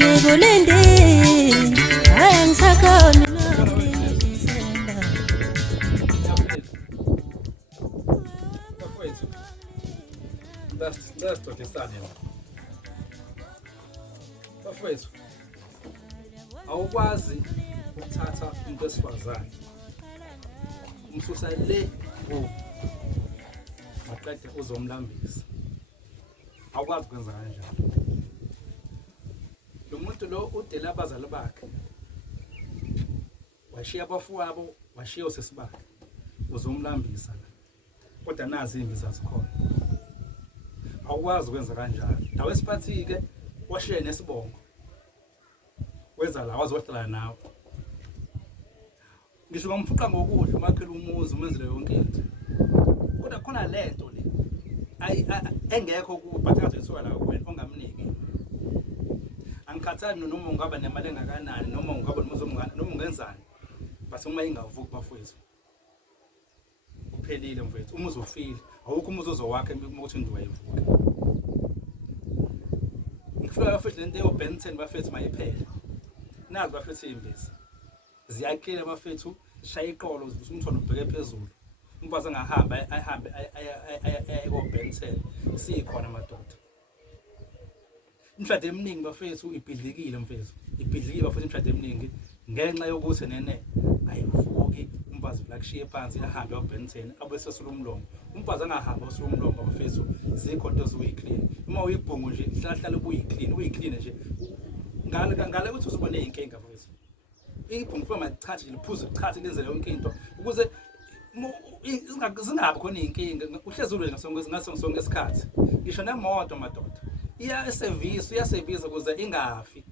ngibulinde hayi ngisakhona Let's talk this time. Bafowethu, awukwazi ukuthatha into esifazane umsusa le maqede uzomlambisa. Awukwazi ukwenza kanjalo. Lo muntu lo udela abazali bakhe. Washiya abafowabo, washiya usisi bakhe. Uzomlambisa. Kodwa nazi imbiza zikhona. Awukwazi ukwenza kanjalo. Nawe siphathi ke washiye nesibongo. Wenza la wazohlala nawe. Ngisho ngomfuqa ngokudla umakhela umuzi umenzele yonke into. Kodwa khona lento le engekho kubhathaza isuka la kuwena ongamniki. Angikhathali noma ungaba nemali engakanani noma ungaba nomuzi omngane noma ungenzani. Base uma ingavuki bafowethu. Uphelile mfowethu umuzi ufile. Awukho umuzi ozowakhe ukuthi ndiwa ivuke. Ngifuna bafethu lento yoBenton bafethu mayiphele. Nazi bafethu imbiza. Ziyakhile bafethu shaya iqolo ukuthi umtholo ubheke phezulu. Umfazi angahamba ayihambe koBenton sikhona madoda. Imshado eminingi bafethu ibhidlikile mfethu. Ibhidlikile bafethu imshado eminingi ngenxa yokuthi nene ayivuki umfazi la kushiye phansi ahambe koBenton abese sulumlomo. Umfazi angahamba usulumlomo bafethu zikho into eziyi-clean. Uma uyibhungu nje hlahla ubuyi-clean, uyi-clean nje. Ngale ukuthi uzobona inkinga bafethu. Ibhungu kuba machathi nje liphuze uchathi lenze yonke into ukuze zingabi khona inkinga uhlezi ulwe ngasonke isikhathi. Ngisho nemoto madoda. Iya ukuze ingafi.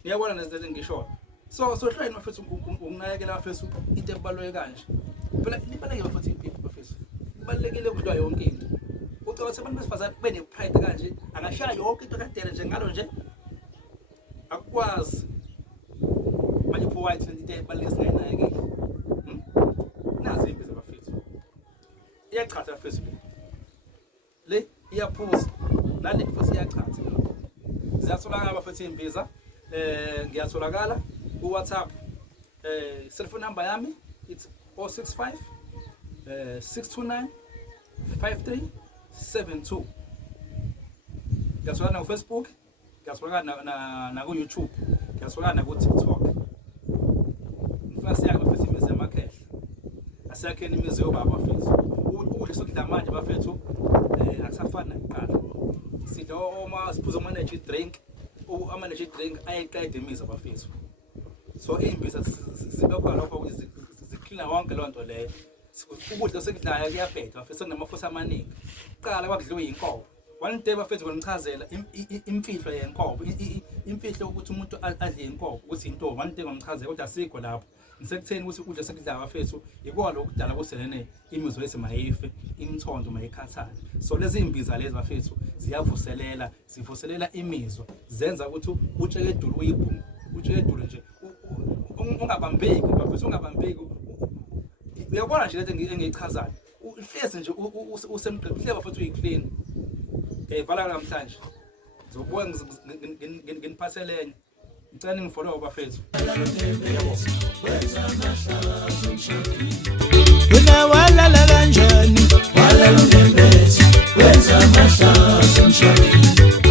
Ngiyabona nezinto ngisho. So hlweni bafethu unginakekela bafethu into ebaluleke kanje. Phela ibaluleke bafethu bafethu. Ibalulekile ukudwa yonke into. Ucela ukuthi abantu besifazane bene pride kanje angashaya yonke into kadele nje ngalo nje. Akwazi. Manje white into ebaluleke singayinakekeli. Nazi imbiza bafethu. Iyachatha bafethu le iyaphuza nale futhi iyachatha. Ziyatholakala bafethu imbiza. Ngiyatholakala ku WhatsApp. Cellphone number yami it's 065 629 5372. Ngiyatholakala ku Facebook, ngiyatholakala na ku YouTube, ngiyatholakala na ku TikTok. Ngifuna siyake bafethu imizi yamakhehla. Asiyakheni imizi yobaba bafethu. Ukudla sokudla manje bafethu akusafani nakuqala. Sidla oma siphuza ama-energy drink. Ama-energy drink ayiqeda imizi bafethu. So imbiza sibe khona lokho ukuthi ziklina wonke lonto leyo. Ukudla sekudlayo kuyaphetha bafethu sekunamafusa amaningi. Qala kwakudliwa inkomo. One day bafethu ngimchazela imfihlo yenkomo. Imfihlo ukuthi umuntu adle inkomo ukuthi into one day ngimchazela kodwa asikho lapho. Ngisekutheni ukuthi ukudla sekudla bafethu ikona lokudala kusenene imizwa esimayife imthondo mayikhathana. So lezi imbiza lezi bafethu ziyavuselela zivuselela imizwa zenza ukuthi utshekedulu uyibhungu utshekedulu nje ungabambeki bafethu ungabambeki uyabona nje lento engiyichazayo uhlezi nje usemqedwe hleba futhi uyiclean vala namhlanje ngizobona nginiphaselenye ngicela ningifollow bafethu Wena walala kanjani walala unembethi wenza amahlazo emshadweni